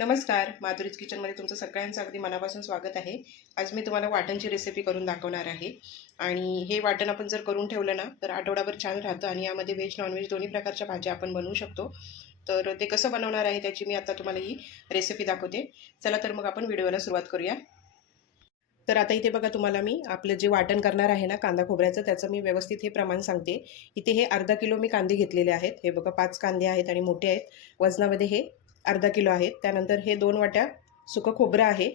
नमस्कार, माधुरीज किचनमध्ये तुमचं सगळ्यांचं अगदी मनापासून स्वागत आहे। आज मी तुम्हाला वाटणची रेसिपी करून दाखवणार आहे आणि हे वाटण आपण जर करून ठेवलं ना तर आठवडाभर छान राहतं आणि यामध्ये व्हेज नॉनव्हेज दोन्ही प्रकारच्या भाज्या आपण बनवू शकतो। तर ते कसं बनवणार आहे त्याची मी आता तुम्हाला ही रेसिपी दाखवते। चला तर मग आपण व्हिडिओला सुरुवात करूया। तर आता इथे बघा तुम्हाला मी आपलं जे वाटण करणार आहे ना कांदा खोबऱ्याचं त्याचं मी व्यवस्थित हे प्रमाण सांगते। इथे हे अर्धा किलो मी कांदे घेतलेले आहेत। हे बघा 5 कांदे आहेत आणि मोठे आहेत, वजनामध्ये हे अर्धा किलो आहेत। त्यानंतर हे 2 वाट्या सुकं खोबरं आहे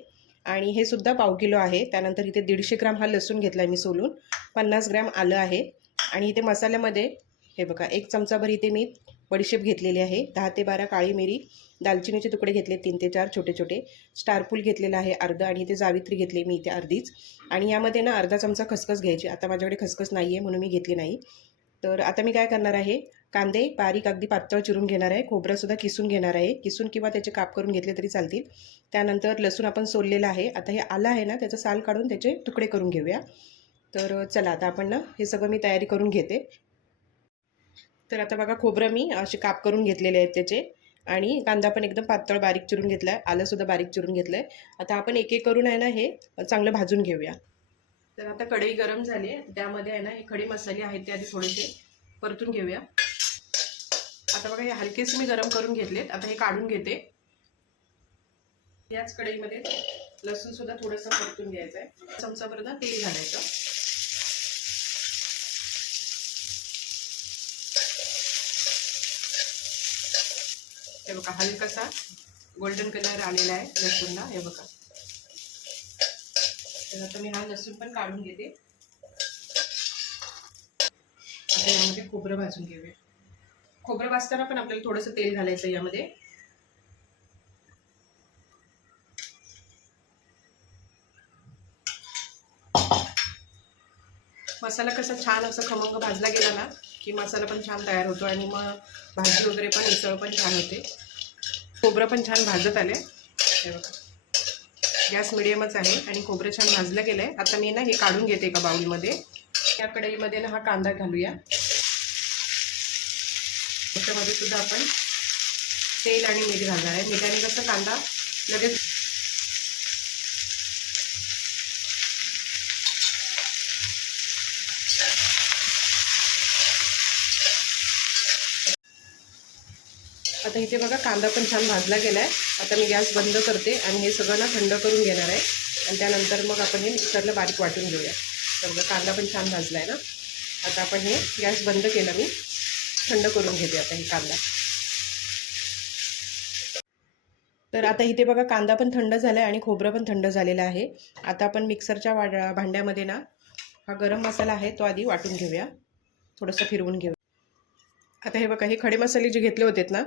आणि हे सुद्धा पाव किलो आहे। त्यानंतर इथे 150 ग्राम हा लसूण घेतला मी सोलून, 50 ग्राम आलं आहे आणि इथे मसाल्यामध्ये हे बघा 1 चमचाभर इथे मी बडीशेप घेतलेली आहे, 10 ते 12 काळी मिरी, दालचिनीचे तुकडे घेतले 3 ते 4 छोटे छोटे, स्टारफूल घेतलेला आहे अर्धा आणि इथे जावित्री घेतली मी इथे अर्धीच आणि यामध्ये ना अर्धा चमचा खसखस घ्यायची। आता माझ्याकडे खसखस नाही आहे म्हणून मी घेतली नाही। तर आता मी काय करणार आहे, कांदे बारीक अगदी पातळ चिरून घेणार आहे, खोबरंसुद्धा किसून घेणार आहे, किसून किंवा त्याचे काप करून घेतले तरी चालतील। त्यानंतर लसूण आपण सोललेला आहे। आता हे आलं आहे ना त्याचं साल काढून त्याचे तुकडे करून घेऊया। तर चला आता आपण ना हे सगळं मी तयारी करून घेते। तर आता बघा खोबरं मी असे काप करून घेतलेले आहेत त्याचे आणि कांदा पण एकदम पातळ बारीक चिरून घेतला आहे, आलंसुद्धा बारीक चिरून घेतलं आहे। आता आपण एक एक करून आहे ना हे चांगलं भाजून घेऊया। तर आता कढई गरम झाली आहे, त्यामध्ये आहे ना हे खडे मसाले आहेत ते आधी थोडेसे परतून घेऊया। आता बघा हे हलकेसे मी गरम करून घेतलेत, आता हे काढून घेते। याच कढईमध्ये लसूण सुद्धा थोडंसं परतून घ्यायचं आहे, चमचाभर ना तेल घालायचं। हे बघा हलकासा गोल्डन कलर आलेला आहे लसूणला, हे बघा। तर आता मी हा लसूण पण काढून घेते। आता यामध्ये खोबरं भाजून घेऊया। खोबरं भाजताना पण आपल्याला थोडंसं तेल घालायचं यामध्ये। मसाला कसा छान असं खमंग भाजला गेला ना की मसाला पण छान तयार होतो आणि मग भाजी वगैरे पण उसळ पण छान होते। खोबरं पण छान भाजत आले, हे बघा। गॅस मिडियमच आहे आणि खोबरं छान भाजलं गेलंय। आता मी ना हे काढून घेते एका बाउलमध्ये। या कढईमध्ये ना हा कांदा घालूया। त्याच्यामध्ये सुद्धा आपण तेल आणि मीठ घालणार आहे। मिठाने कसं कांदा लगेच आता इथे बघा कांदा पण छान भाजला गेलाय। आता मी गॅस बंद करते आणि हे सगळं ना थंड करून घेणार आहे आणि त्यानंतर मग आपण हे मिक्सरला बारीक वाटून घेऊया। तर कांदा पण छान भाजला आहे ना। आता आपण हे गॅस बंद केला मी, थंड करून घेते आता हे कांदा। तर आता इथे बघा कांदा पण थंड झाला आहे आणि खोबरं पण थंड झालेलं आहे। आता आपण मिक्सरच्या भांड्यामध्ये ना हा गरम मसाला आहे तो आधी वाटून घेऊया, थोडंसं फिरवून घेऊया। आता हे बघा हे खडे मसाले जे घेतले होते ना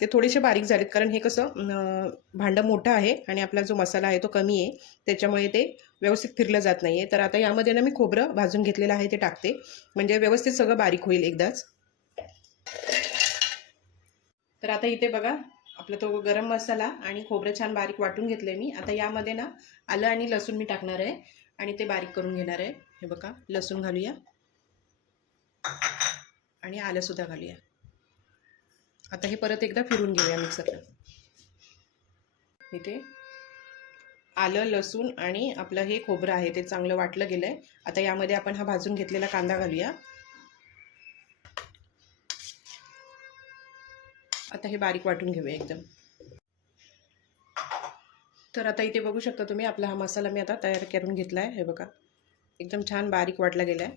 ते थोडेसे बारीक झालेत, कारण हे कसं भांडं मोठं आहे आणि आपला जो मसाला आहे तो कमी आहे, त्याच्यामुळे ते व्यवस्थित फिरलं जात नाही आहे। तर आता यामध्ये ना मी खोबरं भाजून घेतलेलं आहे ते टाकते, म्हणजे व्यवस्थित सगळं बारीक होईल एकदाच। तर आता इथे बघा आपला तो गरम मसाला आणि खोबरं छान बारीक वाटून घेतले मी। आता यामध्ये ना आलं आणि लसूण मी टाकणार आहे आणि ते बारीक करून घेणार आहे। हे बघा लसूण घालूया आणि आलं सुद्धा घालूया। आता हे परत एकदा फिरून घेऊया मिक्सरला। इथे आलं लसूण आणि आपलं हे खोबरं आहे ते चांगलं वाटलं गेलंय। आता यामध्ये आपण हा भाजून घेतलेला कांदा घालूया। आता हे बारीक वाटून घेऊया एकदम। तर आता इथे बघू शकता तुम्ही आपला हा मसाला मी आता तयार करून घेतलाय, हे बघा एकदम छान बारीक वाटला गेलाय।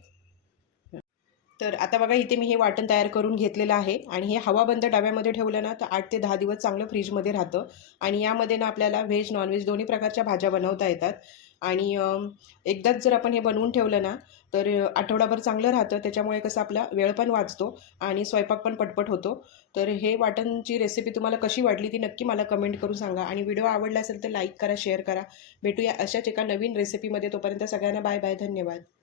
तर आता बघा इथे मी हे वाटण तयार करून घेतलेलं आहे आणि हे हवाबंद डब्यामध्ये ठेवलं ना तर 8 ते 10 दिवस चांगलं फ्रीजमध्ये राहतं आणि यामध्ये ना आपल्याला व्हेज नॉनव्हेज दोन्ही प्रकारच्या भाज्या बनवता येतात आणि एकदाच जर आपण हे बनवून ठेवलं ना तर आठवडाभर चांगलं राहतं। त्याच्यामुळे कसं आपला वेळ पण वाचतो आणि स्वयंपाक पण पटपट होतो। तर हे वाटणची रेसिपी तुम्हाला कशी वाटली ती नक्की मला कमेंट करून सांगा आणि व्हिडिओ आवडला असेल तर लाईक करा, शेअर करा। भेटूया अशाच एका नवीन रेसिपीमध्ये, तोपर्यंत सगळ्यांना बाय बाय, धन्यवाद।